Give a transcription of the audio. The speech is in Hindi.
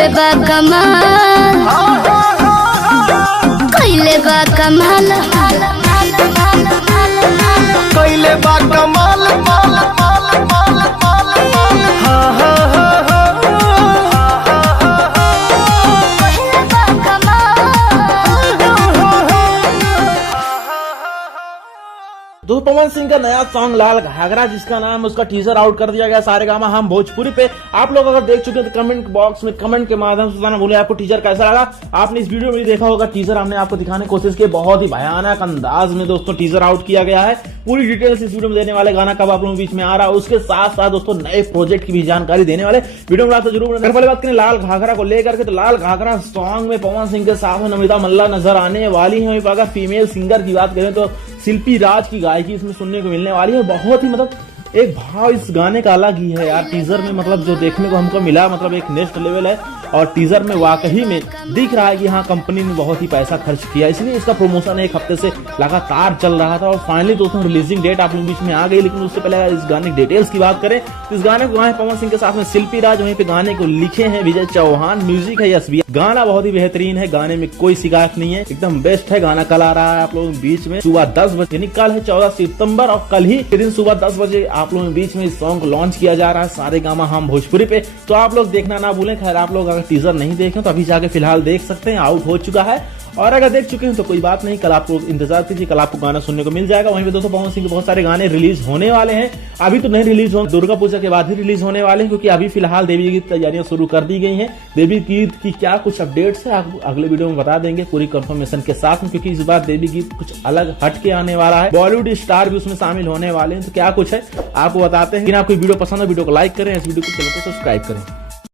कैले बा कमाल, कैले बा कमाल, कैले बा कमाल माल माल माल माल माल हाँ हाँ हाँ हाँ कैले बा दोस्तों पवन सिंह का नया सॉन्ग लाल घाघरा जिसका नाम है उसका टीजर आउट कर दिया गया सारेगामा हम भोजपुरी पे। आप लोग अगर देख चुके हैं तो कमेंट बॉक्स में कमेंट के माध्यम से बताना बोले आपको टीजर कैसा लगा। आपने इस वीडियो में देखा होगा टीजर हमने आपको दिखाने की कोशिश की, बहुत ही भयानक अंदाज में दोस्तों टीजर आउट किया गया है। पूरी डिटेल्स इस वीडियो में देने वाले, गाना कब आप लोगों के बीच में आ रहा है, उसके साथ साथ दोस्तों नए प्रोजेक्ट की भी जानकारी देने वाले वीडियो में तो जरूर। पहले बात करें लाल घाघरा को लेकर के, तो लाल घाघरा सॉन्ग में पवन सिंह के साथ में नमिता मल्ला नजर आने वाली है। अगर फीमेल सिंगर की बात करें तो शिल्पी राज की गायकी इसमें सुनने को मिलने वाली है। बहुत ही मतलब एक भाव इस गाने का अलग ही है यार। टीजर में मतलब जो देखने को हमको मिला मतलब एक नेक्स्ट लेवल है, और टीजर में वाकई में दिख रहा है कि हाँ कंपनी ने बहुत ही पैसा खर्च किया, इसलिए इसका प्रमोशन एक हफ्ते से लगातार चल रहा था और फाइनली दोस्तों रिलीजिंग डेट आप लोगों के बीच में आ गई। लेकिन उससे पहले इस गाने की डिटेल्स की बात करें तो इस गाने को गाए पवन सिंह के साथ में शिल्पी राज, वहीं पे गाने को लिखे हैं विजय चौहान, म्यूजिक है यस। गाना बहुत ही बेहतरीन है, गाने में कोई शिकायत नहीं है, एकदम बेस्ट है। गाना कल आ रहा है आप लोगों के बीच में सुबह 10 बजे, यानी कल है 14 सितंबर और कल ही के दिन सुबह 10 बजे आप लोगों के बीच में इस सॉन्ग लॉन्च किया जा रहा है सारेगामा हम भोजपुरी पे। तो आप लोग देखना ना भूलें। खैर आप लोग अगर टीजर नहीं देखें तो अभी जाके फिलहाल देख सकते हैं, आउट हो चुका है। और अगर देख चुके हैं तो कोई बात नहीं, कल आप लोग इंतजार कीजिए, कल आपको गाना सुनने को मिल जाएगा। वहीं पे दोस्तों पवन सिंह के बहुत सारे गाने रिलीज होने वाले हैं, अभी तो नहीं रिलीज हो, दुर्गा पूजा के बाद ही रिलीज होने वाले हैं, क्योंकि अभी फिलहाल देवी गीत तैयारियां शुरू कर दी गई हैं। देवी गीत की क्या कुछ अपडेट्स है आपको अगले वीडियो में बता देंगे पूरी कंफर्मेशन के साथ में, क्योंकि इस बार देवी गीत कुछ अलग हट के आने वाला है, बॉलीवुड स्टार भी उसमें शामिल होने वाले हैं। तो क्या कुछ है आपको बताते हैं। लेकिन आपको वीडियो पसंद है वीडियो को लाइक करें, इस वीडियो को चैनल को सब्सक्राइब करें।